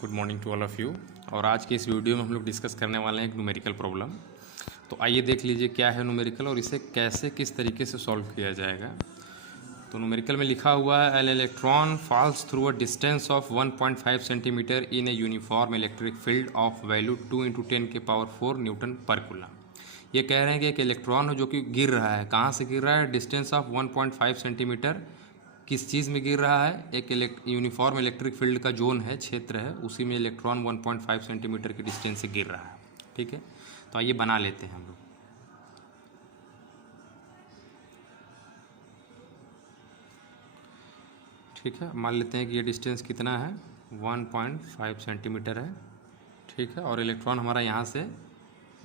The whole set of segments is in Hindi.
Good morning to all of you. और आज के इस वीडियो में हम लोग डिस्कस करने वाले हैं एक न्यूमेरिकल प्रॉब्लम। तो आइए देख लीजिए क्या है न्यूमेरिकल और इसे कैसे किस तरीके से सॉल्व किया जाएगा। तो न्यूमेरिकल में लिखा हुआ है an electron falls through a distance of 1.5 centimetre in a uniform electric field of value 2 × 10⁴ newton per coulomb. ये कह रहे हैं कि एक इलेक्ट्रॉन जो कि गिर रहा है, कहाँ से गिर रहा है, डिस्टेंस ऑफ 1.5 सेंटीमीटर किस चीज़ में गिर रहा है, एक यूनिफॉर्म इलेक्ट्रिक फील्ड का जोन है, क्षेत्र है, उसी में इलेक्ट्रॉन 1.5 सेंटीमीटर के डिस्टेंस से गिर रहा है। ठीक है, तो आइए बना लेते हैं हम लोग। ठीक है, मान लेते हैं कि ये डिस्टेंस कितना है, 1.5 सेंटीमीटर है। ठीक है, और इलेक्ट्रॉन हमारा यहाँ से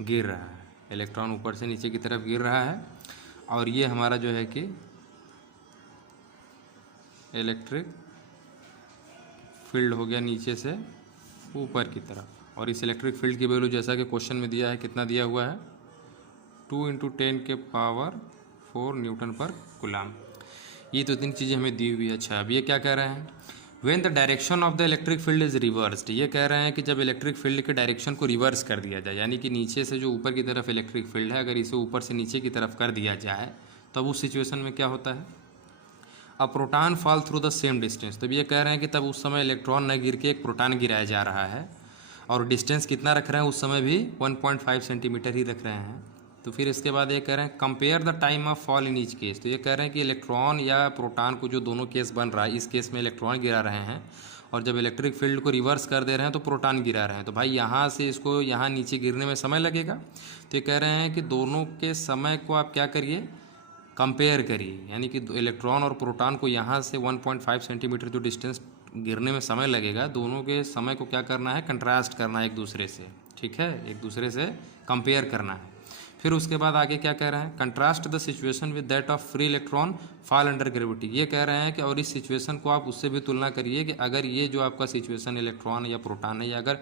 गिर रहा है, इलेक्ट्रॉन ऊपर से नीचे की तरफ गिर रहा है। और ये हमारा जो है कि इलेक्ट्रिक फील्ड हो गया नीचे से ऊपर की तरफ। और इस इलेक्ट्रिक फील्ड की वैल्यू जैसा कि क्वेश्चन में दिया है, कितना दिया हुआ है, 2 × 10⁴ न्यूटन पर कूलम। ये तो तीन चीज़ें हमें दी हुई है। अच्छा, अब ये क्या कह रहे हैं, when the direction of the electric field is reversed. ये कह रहे हैं कि जब इलेक्ट्रिक फील्ड के डायरेक्शन को रिवर्स कर दिया जाए, यानी कि नीचे से जो ऊपर की तरफ इलेक्ट्रिक फील्ड है, अगर इसे ऊपर से नीचे की तरफ कर दिया जाए तब उस सिचुएशन में क्या होता है, a proton fall through the same distance. तब ये कह रहे हैं कि तब उस समय इलेक्ट्रॉन न गिर के एक प्रोटॉन गिराया जा रहा है, और डिस्टेंस कितना रख रहे हैं उस समय भी 1.5 सेंटीमीटर ही रख रहे हैं। तो फिर इसके बाद ये कह रहे हैं compare the time of fall in each case. तो ये कह रहे हैं कि इलेक्ट्रॉन या प्रोटॉन को जो दोनों केस बन रहा है, इस केस में इलेक्ट्रॉन गिरा रहे हैं और जब इलेक्ट्रिक फील्ड को रिवर्स कर दे रहे हैं तो प्रोटॉन गिरा रहे हैं। तो भाई यहाँ से इसको यहाँ नीचे गिरने में समय लगेगा। तो ये कह रहे हैं कि दोनों के समय को आप क्या करिए, कंपेयर करिए, यानी कि इलेक्ट्रॉन और प्रोटॉन को यहाँ से 1.5 सेंटीमीटर जो डिस्टेंस गिरने में समय लगेगा, दोनों के समय को क्या करना है, कंट्रास्ट करना है एक दूसरे से। ठीक है, एक दूसरे से कंपेयर करना है। फिर उसके बाद आगे क्या कह रहे हैं, contrast the situation with that of free electron fall under gravity. ये कह रहे हैं कि और इस सिचुएशन को आप उससे भी तुलना करिए कि अगर ये जो आपका सिचुएशन इलेक्ट्रॉन या प्रोटॉन है, या अगर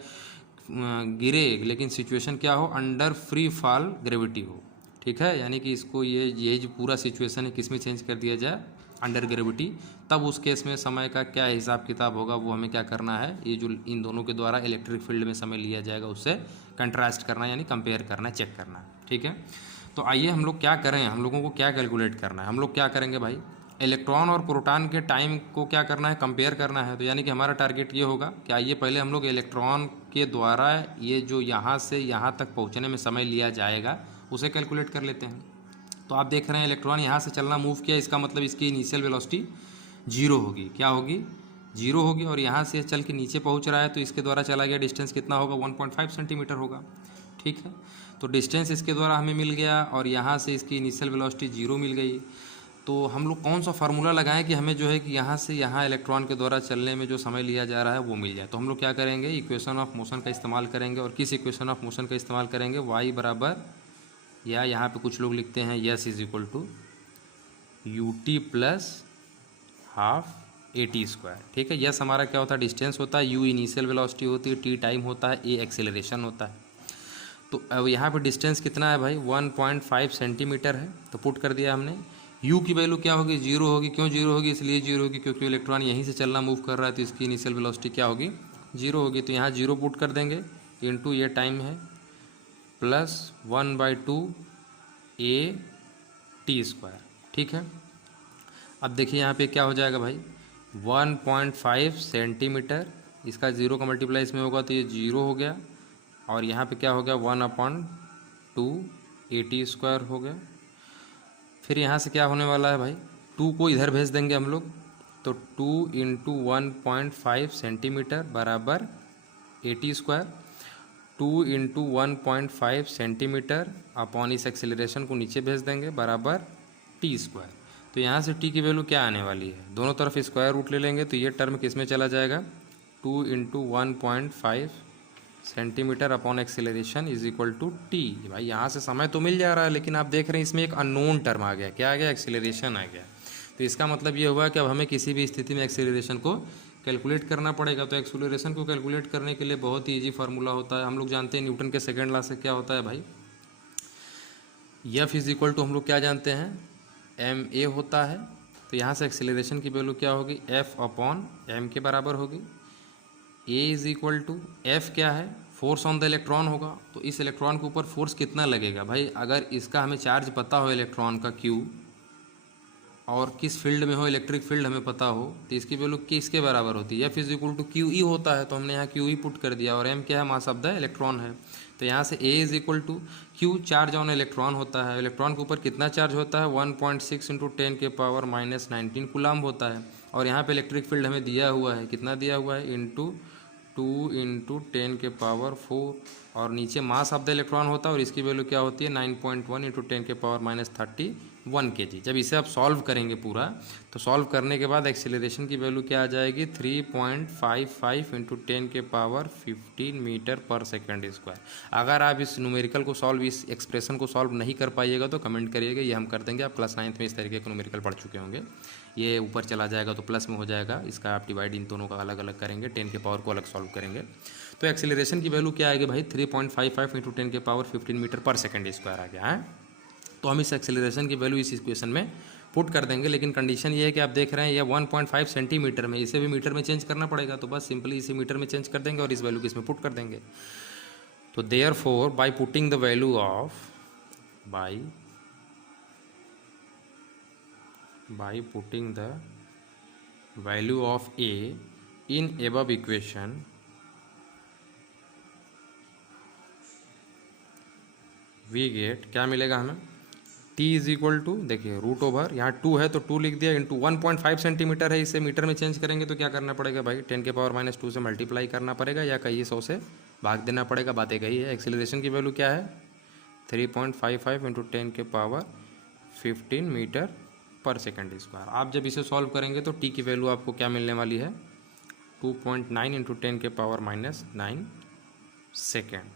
गिरे लेकिन सिचुएशन क्या हो, अंडर फ्री फॉल ग्रेविटी हो। ठीक है, यानी कि इसको ये जो पूरा सिचुएशन है किस में चेंज कर दिया जाए, अंडर ग्रेविटी। तब उस केस में समय का क्या हिसाब किताब होगा, वो हमें क्या करना है, ये जो इन दोनों के द्वारा इलेक्ट्रिक फील्ड में समय लिया जाएगा उससे कंट्रास्ट करना, यानी कंपेयर करना, चेक करना। ठीक है, तो आइए हम लोग क्या करें, हम लोगों को क्या कैलकुलेट करना है। हम लोग क्या करेंगे भाई, इलेक्ट्रॉन और प्रोटॉन के टाइम को क्या करना है, कंपेयर करना है। तो यानी कि हमारा टारगेट ये होगा कि आइए पहले हम लोग इलेक्ट्रॉन के द्वारा ये जो यहाँ से यहाँ तक पहुँचने में समय लिया जाएगा उसे कैलकुलेट कर लेते हैं। तो आप देख रहे हैं इलेक्ट्रॉन यहाँ से चलना मूव किया, इसका मतलब इसकी इनिशियल वेलोसिटी 0 होगी। क्या होगी, 0 होगी। और यहाँ से चल के नीचे पहुँच रहा है तो इसके द्वारा चला गया डिस्टेंस कितना होगा, 1.5 सेंटीमीटर होगा। ठीक है, तो डिस्टेंस इसके द्वारा हमें मिल गया और यहाँ से इसकी इनिशियल वेलोसिटी 0 मिल गई। तो हम लोग कौन सा फार्मूला लगाएं कि हमें जो है कि यहाँ से यहाँ इलेक्ट्रॉन के द्वारा चलने में जो समय लिया जा रहा है वो मिल जाए। तो हम लोग क्या करेंगे, इक्वेशन ऑफ मोशन का इस्तेमाल करेंगे। और किस इक्वेशन ऑफ मोशन का इस्तेमाल करेंगे, y बराबर, या यहाँ पे कुछ लोग लिखते हैं s is equal to ut plus half at²। ठीक है, यस हमारा क्या होता है, डिस्टेंस होता है, u इनिशियल वेलोसिटी होती है, t टाइम होता है, a एक्सेलरेशन होता है। तो अब यहाँ पे डिस्टेंस कितना है भाई, 1.5 सेंटीमीटर है। तो पुट कर दिया हमने, u की वैल्यू क्या होगी, 0 होगी। क्यों 0 होगी, इसलिए 0 होगी क्योंकि इलेक्ट्रॉन यहीं से चलना मूव कर रहा है, तो इसकी इनिशियल वेलोसिटी क्या होगी, 0 होगी। तो यहाँ 0 पुट कर देंगे, इनटू ये टाइम है, प्लस 1/2 at²। ठीक है, अब देखिए यहाँ पे क्या हो जाएगा भाई, 1.5 सेंटीमीटर, इसका 0 का मल्टीप्लाई इसमें होगा तो ये 0 हो गया। और यहाँ पे क्या हो गया, 1/2 at² हो गया। फिर यहाँ से क्या होने वाला है भाई, 2 को इधर भेज देंगे हम लोग, तो 2 × 1.5 सेंटीमीटर बराबर at²। 2 × 1.5 सेंटीमीटर अपॉन इस एक्सेलरेशन को नीचे भेज देंगे बराबर t²। तो यहाँ से t की वैल्यू क्या आने वाली है, दोनों तरफ स्क्वायर रूट ले लेंगे तो ये टर्म किस में चला जाएगा, 2 × 1.5 centimetre upon acceleration is equal to t। भाई यहाँ से समय तो मिल जा रहा है, लेकिन आप देख रहे हैं इसमें एक अननोन टर्म आ गया। क्या आ गया, एक्सेलरेशन आ गया। तो इसका मतलब ये हुआ कि अब हमें किसी भी स्थिति में एक्सेलरेशन को कैलकुलेट करना पड़ेगा। तो एक्सेलरेशन को कैलकुलेट करने के लिए बहुत ही ईजी फार्मूला होता है। हम लोग जानते हैं न्यूटन के सेकंड लॉ से क्या होता है भाई, F इज इक्वल टू हम लोग क्या जानते हैं, ma होता है। तो यहाँ से एक्सेलरेशन की वैल्यू क्या होगी, F/m के बराबर होगी। ए इज इक्वल टू एफ क्या है, फोर्स ऑन द इलेक्ट्रॉन होगा। तो इस इलेक्ट्रॉन के ऊपर फोर्स कितना लगेगा भाई, अगर इसका हमें चार्ज पता हो इलेक्ट्रॉन का क्यू, और किस फील्ड में हो इलेक्ट्रिक फील्ड हमें पता हो, तो इसकी वैल्यू किसके बराबर होती है, F is equal to q E होता है। तो हमने यहाँ क्यू ई पुट कर दिया, और एम क्या है, मास ऑफ द इलेक्ट्रॉन है। तो यहाँ से A is equal to Q charge on electron होता है, इलेक्ट्रॉन के ऊपर कितना चार्ज होता है 1.6 इंटू 10 के पावर माइनस 19 कूलम्ब होता है। और यहाँ पे इलेक्ट्रिक फील्ड हमें दिया हुआ है, कितना दिया हुआ है, इंटू 2 इंटू 10 के पावर 4, और नीचे मास ऑफ द इलेक्ट्रॉन होता है, और इसकी वैल्यू क्या होती है 9.1 इंटू 10 के पावर माइनस 31 kg। जब इसे आप सॉल्व करेंगे पूरा, तो सॉल्व करने के बाद एक्सीलरेशन की वैल्यू क्या आ जाएगी 3.55 इंटू 10 के पावर 15 मीटर पर सेकेंड स्क्वायर। अगर आप इस न्यूमेरिकल को सॉल्व, इस एक्सप्रेशन को सॉल्व नहीं कर पाइएगा तो कमेंट करिएगा, ये हम कर देंगे। आप क्लास 9th में इस तरीके के न्यूमेरिकल पढ़ चुके होंगे। ये ऊपर चला जाएगा तो प्लस में हो जाएगा, इसका आप डिवाइड इन दोनों का अलग अलग करेंगे, 10 के पावर को अलग सॉल्व करेंगे। तो एक्सीलरेशन की वैल्यू क्या आएगी भाई 3.55 इंटू 10 के पावर 15 मीटर पर सेकेंड स्क्वायर आ गया है। तो हम इस एक्सीलरेशन की वैल्यू इस इक्वेशन में पुट कर देंगे, लेकिन कंडीशन ये है कि आप देख रहे हैं ये 1.5 सेंटीमीटर में, इसे भी मीटर में चेंज करना पड़ेगा। तो बस सिंपली इसे मीटर में चेंज कर देंगे और इस वैल्यू को इसमें पुट कर देंगे। तो therefore by putting the value of by putting the value of A in above equation, we get क्या मिलेगा हमें, T इज इक्वल टू, देखिए रूट ओवर, यहाँ 2 है तो 2 लिख दिया, इंटू 1.5 सेंटीमीटर है, इसे मीटर में चेंज करेंगे तो क्या करना पड़ेगा भाई 10 के पावर माइनस 2 से मल्टीप्लाई करना पड़ेगा, या कहीं 100 से भाग देना पड़ेगा, बात एक ही है। एक्सीलरेशन की वैल्यू क्या है 3.55 इंटू 10 के पावर 15 मीटर पर सेकेंड स्क्वायर। आप जब इसे सॉल्व करेंगे तो टी की वैल्यू आपको क्या मिलने वाली है 2.9 इंटू 10 के पावर माइनस 9 सेकेंड।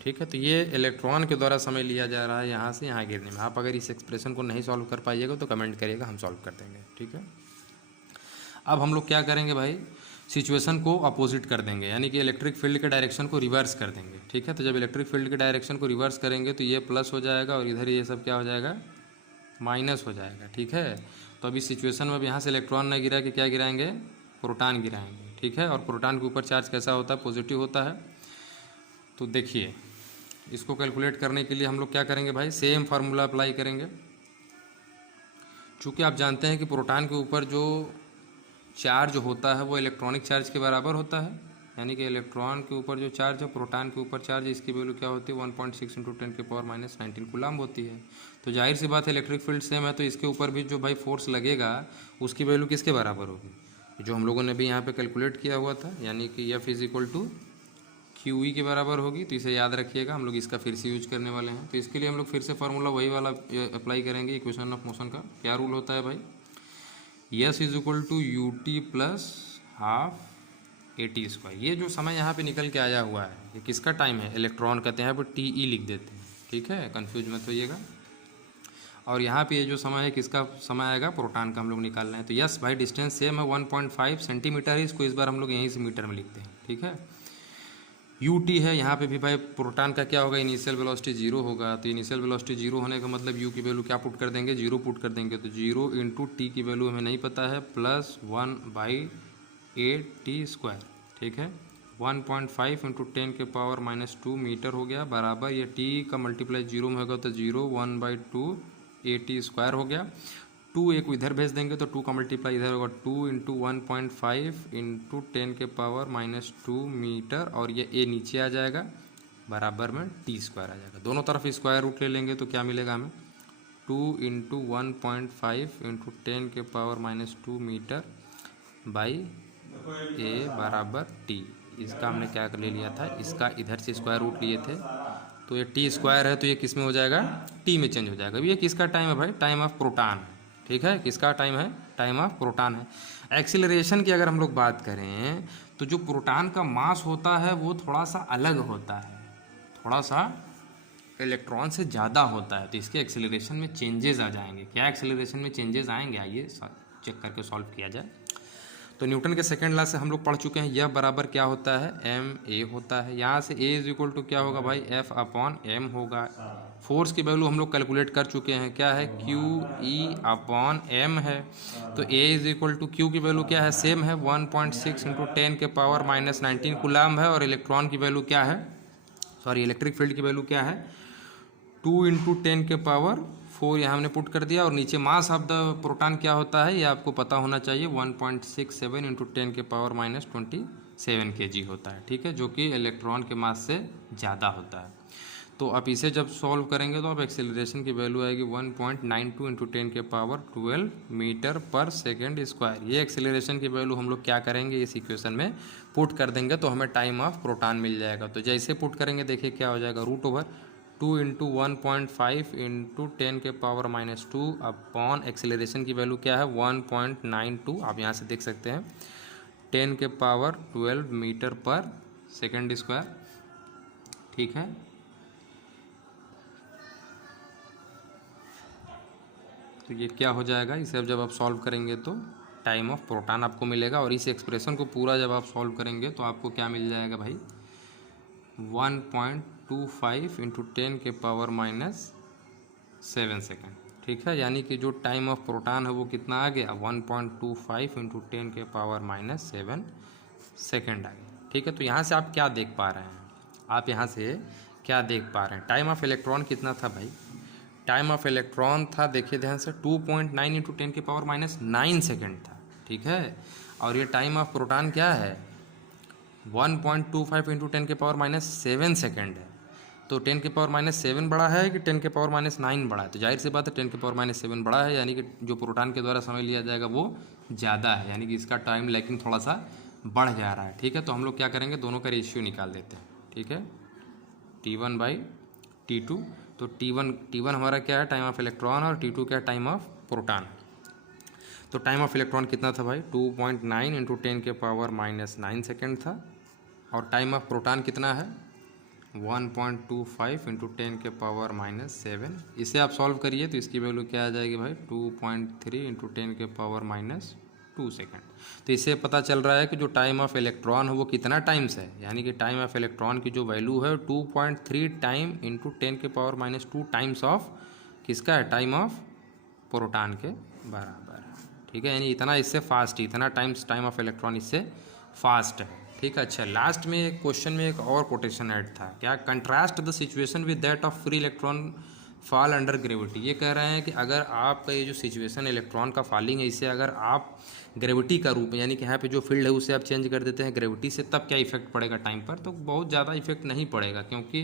ठीक है, तो ये इलेक्ट्रॉन के द्वारा समय लिया जा रहा है यहाँ से यहाँ गिरने में। आप अगर इस एक्सप्रेशन को नहीं सॉल्व कर पाइएगा तो कमेंट करिएगा, हम सॉल्व कर देंगे। ठीक है, अब हम लोग क्या करेंगे भाई, सिचुएशन को अपोजिट कर देंगे, यानी कि इलेक्ट्रिक फील्ड के डायरेक्शन को रिवर्स कर देंगे। ठीक है, तो जब इलेक्ट्रिक फील्ड के डायरेक्शन को रिवर्स करेंगे तो ये प्लस हो जाएगा और इधर ये सब क्या हो जाएगा माइनस हो जाएगा। ठीक है, तो अभी सिचुएशन में अब यहाँ से इलेक्ट्रॉन न गिरा के क्या गिराएंगे, प्रोटॉन गिराएंगे। ठीक है, और प्रोटॉन के ऊपर चार्ज कैसा होता है, पॉजिटिव होता है। तो देखिए इसको कैलकुलेट करने के लिए हम लोग क्या करेंगे भाई, सेम फार्मूला अप्लाई करेंगे। चूँकि आप जानते हैं कि प्रोटॉन के ऊपर जो चार्ज होता है वो इलेक्ट्रॉनिक चार्ज के बराबर होता है, यानी कि इलेक्ट्रॉन के ऊपर जो चार्ज है, प्रोटॉन के ऊपर चार्ज, इसकी वैल्यू क्या होती है 1.6 इंटू 10 के पावर माइनस 19 कूलम्ब होती है। तो जाहिर सी बात है इलेक्ट्रिक फील्ड सेम है, तो इसके ऊपर भी जो भाई फोर्स लगेगा उसकी वैल्यू किसके बराबर होगी, जो हम लोगों ने भी यहाँ पे कैलकुलेट किया हुआ था, यानी कि F is equal to q E के बराबर होगी। तो इसे याद रखिएगा, हम लोग इसका फिर से यूज करने वाले हैं। तो इसके लिए हम लोग फिर से फार्मूला वही वाला अप्लाई करेंगे, इक्वेशन ऑफ मोशन का। क्या रूल होता है भाई, s is equal to u t plus half a t square. ये जो समय यहाँ पे निकल के आया हुआ है ये किसका टाइम है, इलेक्ट्रॉन कहते हैं, यहाँ पर टी ई लिख देते हैं। ठीक है, कंफ्यूज मत होइएगा। और यहाँ पे ये जो समय है किसका समय आएगा, प्रोटॉन का हम लोग निकाल रहे हैं। तो यस भाई डिस्टेंस सेम है 1.5 सेंटीमीटर है, इसको इस बार हम लोग यहीं से मीटर में लिखते हैं। ठीक है, यू टी है, यहाँ पे भी भाई प्रोटॉन का क्या होगा, इनिशियल वेलोसिटी 0 होगा। तो इनिशियल वेलोसिटी 0 होने का मतलब यू की वैल्यू क्या पुट कर देंगे, 0 पुट कर देंगे। तो 0 इंटू टी की वैल्यू हमें नहीं पता है, प्लस 1/8 स्क्वायर। ठीक है, 1.5 इंटू 10 के पावर माइनस 2 मीटर हो गया, बराबर ये टी का मल्टीप्लाई 0 में होगा तो 0 1/2 AT स्क्वायर हो गया। 2 एक इधर भेज देंगे तो 2 का मल्टीप्लाई इधर होगा, 2 इंटू 1.5 इंटू 10 के पावर माइनस 2 मीटर, और ये ए नीचे आ जाएगा, बराबर में टी स्क्वायर आ जाएगा। दोनों तरफ स्क्वायर रूट ले लेंगे तो क्या मिलेगा हमें 2 इंटू 1.5 इंटू 10 के पावर माइनस 2 मीटर बाई ए बराबर टी। इसका हमने क्या ले लिया था, इसका इधर से स्क्वायर रूट लिए थे, तो ये टी स्क्वायर है तो ये किस में हो जाएगा, टी में चेंज हो जाएगा। ये किसका टाइम है भाई, टाइम ऑफ प्रोटॉन। ठीक है, किसका टाइम है, टाइम ऑफ प्रोटॉन है। एक्सीलरेशन की अगर हम लोग बात करें तो जो प्रोटॉन का मास होता है वो थोड़ा सा अलग होता है, थोड़ा सा इलेक्ट्रॉन से ज़्यादा होता है, तो इसके एक्सीलरेशन में चेंजेस आ जाएंगे। क्या एक्सीलरेशन में चेंजेस आएंगे, आइए चेक करके सॉल्व किया जाए। तो न्यूटन के सेकंड लॉ से हम लोग पढ़ चुके हैं, यह बराबर क्या होता है, एम ए होता है। यहाँ से ए इज इक्वल टू क्या होगा भाई, एफ अपॉन एम होगा। फोर्स की वैल्यू हम लोग कैलकुलेट कर चुके हैं, क्या है, क्यू ई अपॉन एम है। तो ए इज इक्वल टू क्यू की वैल्यू क्या है, सेम है 1.6 इंटू 10 के पावर माइनस 19 कूलाम है। और इलेक्ट्रॉन की वैल्यू क्या है, सॉरी इलेक्ट्रिक फील्ड की वैल्यू क्या है, 2 इंटू 10 के पावर 4 यहाँ हमने पुट कर दिया। और नीचे मास ऑफ द प्रोटॉन क्या होता है, ये आपको पता होना चाहिए, 1.67 इंटू 10 के पावर माइनस 27 kg होता है, ठीक है, जो कि इलेक्ट्रॉन के मास से ज़्यादा होता है। तो आप इसे जब सॉल्व करेंगे तो आप एक्सेलरेशन की वैल्यू आएगी 1.92 इंटू 10 के पावर 12 मीटर पर सेकेंड स्क्वायर। ये एक्सेलरेशन की वैल्यू हम लोग क्या करेंगे, इस इक्वेशन में पुट कर देंगे तो हमें टाइम ऑफ प्रोटॉन मिल जाएगा। तो जैसे पुट करेंगे देखिए क्या हो जाएगा, √2 इंटू 1.5 इंटू 10 के पावर माइनस 2 अपॉन एक्सेलरेशन की वैल्यू क्या है 1.92, आप यहाँ से देख सकते हैं 10 के पावर 12 मीटर पर सेकेंड स्क्वायर, ठीक है। तो ये क्या हो जाएगा, इसे अब जब आप सॉल्व करेंगे तो टाइम ऑफ प्रोटॉन आपको मिलेगा। और इस एक्सप्रेशन को पूरा जब आप सॉल्व करेंगे तो आपको क्या मिल जाएगा भाई, 1.25 इंटू 10 के पावर माइनस 7 सेकेंड, ठीक है। यानी कि जो टाइम ऑफ प्रोटॉन है वो कितना आ गया, 1.25 इंटू 10 के पावर माइनस 7 सेकेंड आ गया, ठीक है। तो यहाँ से आप क्या देख पा रहे हैं, आप यहाँ से क्या देख पा रहे हैं, टाइम ऑफ इलेक्ट्रॉन कितना था भाई, टाइम ऑफ इलेक्ट्रॉन था, देखिए ध्यान से 2.9 इंटू 10 के पावर माइनस 9 सेकेंड था, ठीक है। और ये टाइम ऑफ प्रोटॉन क्या है, 1.25 इंटू 10 के पावर माइनस 7 सेकेंड है। तो 10 के पावर माइनस 7 बड़ा है कि 10 के पावर माइनस 9 बड़ा है, तो जाहिर सी बात है 10 के पावर माइनस 7 बड़ा है, यानी कि जो प्रोटॉन के द्वारा समय लिया जाएगा वो ज़्यादा है, यानी कि इसका टाइम लैकिंग थोड़ा सा बढ़ जा रहा है, ठीक है। तो हम लोग क्या करेंगे, दोनों का रेशियो निकाल देते हैं, ठीक है, T1/T2। तो T1 हमारा क्या है, टाइम ऑफ इलेक्ट्रॉन, और T2 क्या है, टाइम ऑफ प्रोटॉन। तो टाइम ऑफ इलेक्ट्रॉन कितना था भाई, 2.9 इंटू 10 के पावर माइनस 9 सेकेंड था। और टाइम ऑफ प्रोटॉन कितना है, 1.25 इंटू 10 के पावर माइनस 7। इसे आप सॉल्व करिए तो इसकी वैल्यू क्या आ जाएगी भाई, 2.3 इंटू 10 के पावर माइनस 2 सेकेंड। तो इससे पता चल रहा है कि जो टाइम ऑफ इलेक्ट्रॉन है वो कितना टाइम्स है, यानी कि टाइम ऑफ इलेक्ट्रॉन की जो वैल्यू है 2.3 टाइम इंटू 10 के पावर माइनस 2 टाइम्स ऑफ किसका है, टाइम ऑफ प्रोटॉन के बराबर है, ठीक है। यानी इतना इससे फास्ट, इतना टाइम ऑफ इलेक्ट्रॉन इससे फास्ट है, ठीक है। अच्छा, लास्ट में एक क्वेश्चन में एक और कोटेशन ऐड था, क्या, contrast the situation with that of free electron fall under gravity. ये कह रहे हैं कि अगर आपका ये जो सिचुएशन इलेक्ट्रॉन का फॉलिंग है, इसे अगर आप ग्रेविटी का रूप, यानी कि यहाँ पे जो फील्ड है उसे आप चेंज कर देते हैं ग्रेविटी से, तब क्या इफेक्ट पड़ेगा टाइम पर, तो बहुत ज़्यादा इफेक्ट नहीं पड़ेगा, क्योंकि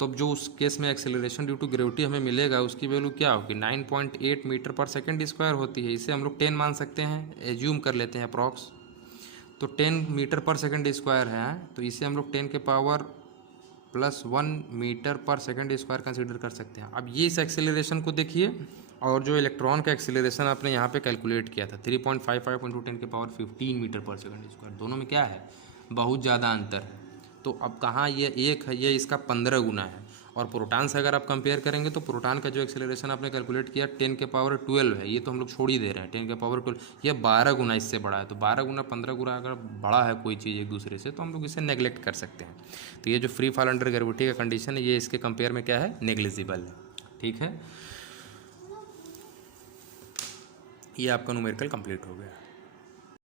तब जो उस केस में एक्सेलरेशन ड्यू टू ग्रेविटी हमें मिलेगा उसकी वैल्यू क्या होगी, 9.8 मीटर पर सेकेंड स्क्वायर होती है। इसे हम लोग 10 मान सकते हैं, एज्यूम कर लेते हैं अप्रॉक्स। तो 10 मीटर पर सेकेंड स्क्वायर है, तो इसे हम लोग 10 के पावर +1 मीटर पर सेकेंड स्क्वायर कंसीडर कर सकते हैं। अब ये इस एक्सेलरेशन को देखिए, और जो इलेक्ट्रॉन का एक्सेलरेशन आपने यहाँ पे कैलकुलेट किया था 3.55 इंटू 10 के पावर 15 मीटर पर सेकेंड स्क्वायर, दोनों में क्या है, बहुत ज़्यादा अंतर है। तो अब कहाँ ये एक है, ये इसका 15 गुना है। और प्रोटॉन से अगर आप कंपेयर करेंगे तो प्रोटॉन का जो एक्सेलरेशन आपने कैलकुलेट किया 10 के पावर 12 है, ये तो हम लोग छोड़ ही दे रहे हैं, 10 के पावर 12, ये 12 गुना इससे बड़ा है। तो 12 गुना 15 गुना अगर बड़ा है कोई चीज़ एक दूसरे से, तो हम लोग इसे नेगलेक्ट कर सकते हैं। तो ये जो फ्री फॉल अंडर ग्रेविटी का कंडीशन है, ये इसके कंपेयर में क्या है, नेग्लिजिबल है, ठीक है। ये आपका न्यूमेरिकल कंप्लीट हो गया।